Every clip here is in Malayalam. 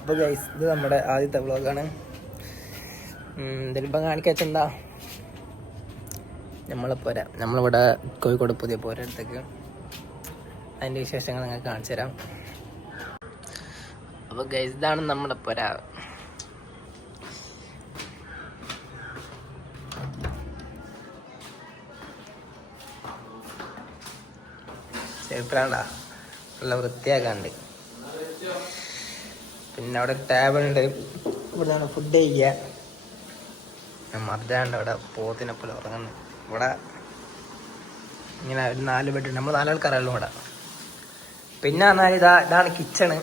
അപ്പോൾ ഗൈസ് ഇത് നമ്മുടെ ആദ്യത്തെ വ്ളോഗാണ്. ഇതിലിപ്പം കാണിക്കാച്ചെന്താ നമ്മളിവിടെ കോഴിക്കോട് പുതിയ പോരടുത്തേക്ക് അതിൻ്റെ വിശേഷങ്ങൾ നിങ്ങൾക്ക് കാണിച്ചു തരാം. അപ്പോൾ ഗൈസ് ഇതാണ് നമ്മുടെ പുര. ചെറുപ്പലാണ്ടാ നല്ല വൃത്തിയാക്കാണ്ട്. പിന്നെ അവിടെ ടേബിൾ ഉണ്ട്, ഇവിടെയാണ് ഫുഡ് കഴിക്കുക. മർദ്ദാണ്ട് അവിടെ പോത്തിനെപ്പോലെ ഉറങ്ങുന്നു. ഇവിടെ ഇങ്ങനെ ഒരു 4 ബെഡ്, നമ്മൾ 4 ആൾക്കാരല്ലോ ഇവിടെ. പിന്നെ പറഞ്ഞാൽ ഇതാണ് കിച്ചണ്.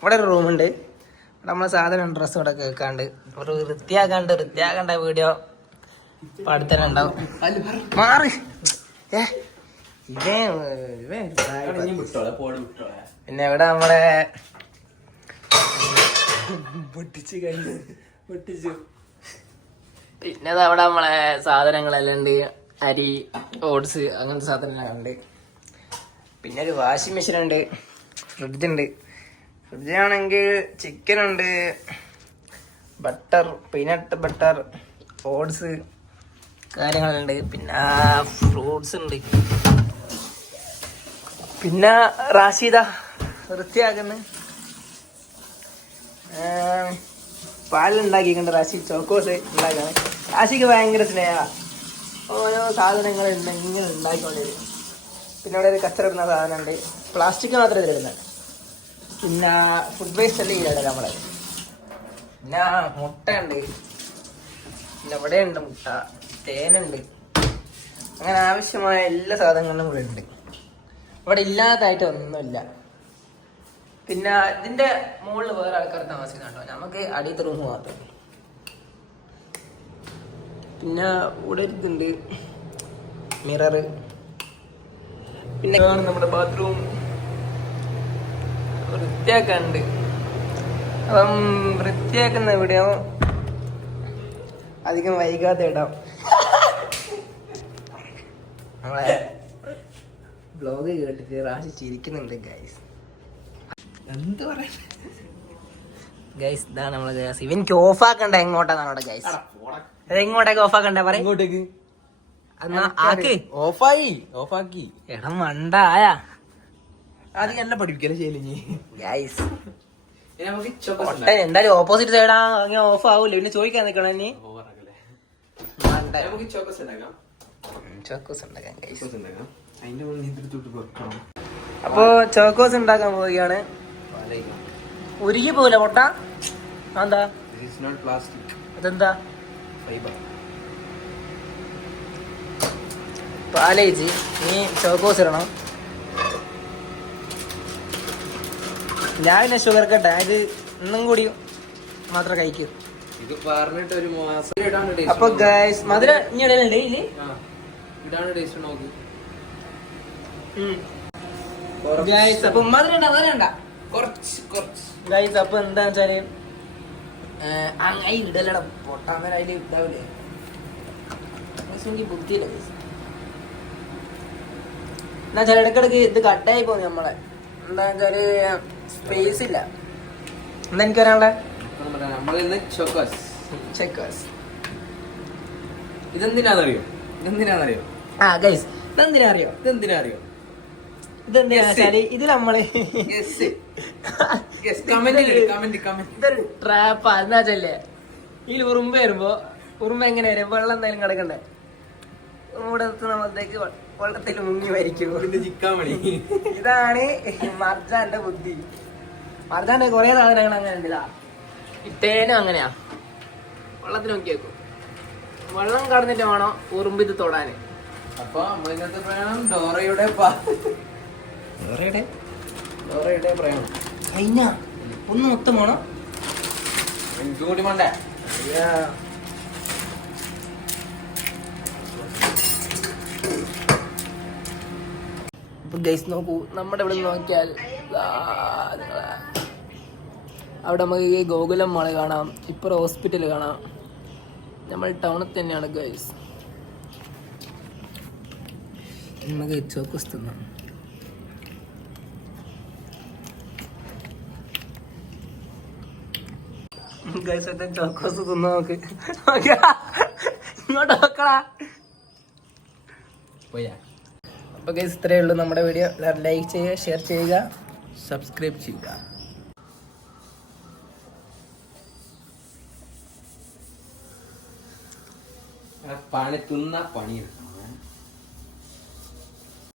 ഇവിടെ ഒരു റൂമുണ്ട്. ഇവിടെ നമ്മൾ സാധനം ഡ്രസ്സ് ഇവിടെ കേൾക്കാണ്ട് ഒരു വൃത്തിയാക്കേണ്ട വീഡിയോ അടുത്തന്നെ ഉണ്ടാവും. മാറി പിന്നെ ഇവിടെ നമ്മളെ പിന്നെ അവിടെ നമ്മളെ സാധനങ്ങളെല്ലാം ഉണ്ട്. അരി, ഓട്സ്, അങ്ങനത്തെ സാധനങ്ങളൊക്കെ ഉണ്ട്. പിന്നെ ഒരു വാഷിംഗ് മെഷീൻ ഉണ്ട്, ഫ്രിഡ്ജുണ്ട്. ഫ്രിഡ്ജാണെങ്കിൽ ചിക്കനുണ്ട്, ബട്ടർ, പീനട്ട് ബട്ടർ, ഓട്സ് കാര്യങ്ങളുണ്ട്. പിന്നെ ഫ്രൂട്ട്സ് ഉണ്ട്. പിന്നെ റാഷിദ വൃത്തിയാക്കുന്നു. പാലുണ്ടാക്കിയിട്ടുണ്ട് റാഷി, ചോക്കോസ് ഉണ്ടാക്കാണ്. റാഷിക്ക് ഭയങ്കര സ്നേഹമാണ്. ഓരോ സാധനങ്ങൾ ഇങ്ങനെ ഉണ്ടാക്കിക്കൊണ്ടിരിക്കും. പിന്നെ അവിടെ ഒരു കച്ചറ സാധനമുണ്ട്. പ്ലാസ്റ്റിക് മാത്രമേ ഇതിലിടുന്നത്. പിന്നെ ഫുഡ് വേസ്റ്റ് അല്ലേ ഇതിലിടല നമ്മളെ. പിന്നെ മുട്ട ഉണ്ട്. പിന്നെ ഇവിടെ ഉണ്ട് മുട്ട, തേനുണ്ട്. അങ്ങനെ ആവശ്യമായ എല്ലാ സാധനങ്ങളും ഇവിടെ ഉണ്ട്. ഇവിടെ ഇല്ലാത്തതായിട്ട് ഒന്നുമില്ല. പിന്നെ ഇതിന്റെ മുകളിൽ വേറെ ആൾക്കാർ താമസിക്കുന്നുണ്ടോ, നമുക്ക് അടിയത്തെ റൂം മാത്രം. പിന്നെ ഇവിടെ ഇതുണ്ട് മിററ്. പിന്നെ നമ്മുടെ ബാത്റൂം വൃത്തിയാക്കാനുണ്ട്. അപ്പം വൃത്തിയാക്കുന്ന വീഡിയോ അധികം വൈകാതെ ഇടാം. നമ്മളെ ബ്ലോഗ് കേട്ടിട്ട് റാഷി ചിരിക്കുന്നുണ്ട് ഗൈസ്. എന്ത് പറയാ ഗൈസ്, ഇതാണ് നമ്മളെ ഗ്യാസ്. ഇവനിക്ക് ഓഫ് ആക്കണ്ട എങ്ങോട്ടാണ് ഗൈസ്. എങ്ങോട്ടേക്ക് ഓഫ് ആക്കണ്ടേ പറ. ഇങ്ങോട്ടേക്ക് ഓഫാക്കി എടാ മണ്ടായ ആദ്യം എന്നെ പഠിപ്പിക്കല ശൈലി. ഗൈസ് എന്തായാലും ഓപ്പോസിറ്റ് സൈഡാ അങ്ങനെ ഓഫ് ആവൂല. പിന്നെ ചോദിക്കാൻ നിക്കണ നീ. ചോക്കോസ് ഉണ്ടാക്കാൻ ഗൈസ്. അപ്പൊ ചോക്കോസ് ഉണ്ടാക്കാൻ പോവുകയാണ്. ഉരുകി പോവില്ല പൊട്ട. എന്താ അതെന്താ പാലേജ് നീ ചോക്കോസ് ഇടണം. ഞാൻ പിന്നെ ഷുഗർ കട്ടാ, ഇത് ഇന്നും കൂടി മാത്രം കഴിക്കൂ. ഇത് പറഞ്ഞിട്ട് ഒരു മാസം. അപ്പൊ ഗൈസ് മധുര ഇനി ഇടലുണ്ട് ഇതില്. ഇടാണ് ടേസ്റ്റ് നോക്ക് ഗൈസ്. അപ്പൊ മധുര വേണ്ട കുറച്ച് ഗൈസ്. അപ്പൊ എന്താ വെച്ചാല് അങ്ങനെ ഇടലട പൊട്ടാൻ അതില് ഇതാവില്ലേ ബുദ്ധിയില്ല ഗൈസ്. എന്താ വെച്ചാൽ ഇടക്കിടക്ക് ഇത് കട്ടായി പോകുന്നു നമ്മളെ. എന്താ വെച്ചാല് സ്പേസ് ഇല്ല. എന്താ എനിക്ക് പറയാനുള്ളത്? ഇതെന്തിനാന്നറിയോ? ആ ഗൈസ് ഇതെന്തിനാ അറിയോ? ഇതെന്തിനാ ഇത് നമ്മള് ഇതൊരു ട്രാപ്പാ. എന്താ വെച്ചല്ലേ, ഇതിൽ ഉറുമ്പ് വരുമ്പോ ഉറുമ്പ് എങ്ങനെ വരും? വെള്ളം എന്തായാലും കിടക്കണ്ടേ. ഇവിടെ നമ്മളത്തേക്ക് വെള്ളത്തിൽ മുങ്ങി മരിക്കും. ഇതാണ് മർജാന്റെ ബുദ്ധി. മർജാന്റെ കുറെ സാധനങ്ങൾ അങ്ങനെ ഉണ്ട്. ഇതാ ഇട്ടേനും അങ്ങനെയാ. വെള്ളത്തിൽ നോക്കി വെക്കും. വെള്ളം കടന്നിട്ട് വേണം ഉറുമ്പ് ഇത് തൊടാന്. അപ്പൊ ഡോറയുടെ പ്രയാണം കഴിഞ്ഞ ഒന്ന് മൊത്തം വേണം. എനിക്ക് കൂടി വേണ്ടേ? അപ്പൊ ഗൈസ് നോക്കൂ, നമ്മുടെ ഇവിടെ നോക്കിയാൽ അവിടെ നമുക്ക് ഈ ഗോകുലം മാള് കാണാം, ഇപ്പുറം ഹോസ്പിറ്റൽ കാണാം. നമ്മൾ ടൗണിൽ തന്നെയാണ് ഗൈസ്. നമുക്ക് ചോക്കോസ് തിന്നാം. ചോക്കോസ് തിന്നു നോക്ക്. ഇങ്ങോട്ട് നോക്കടാ. പോയാ. അപ്പോൾ ഗൈസ് ഇത്രയേ ഉള്ളൂ നമ്മുടെ വീഡിയോ. ലൈക്ക് ചെയ്യുക, ഷെയർ ചെയ്യുക, സബ്സ്ക്രൈബ് ചെയ്യുക. പണി തിന്ന പണിയെടുക്കണം.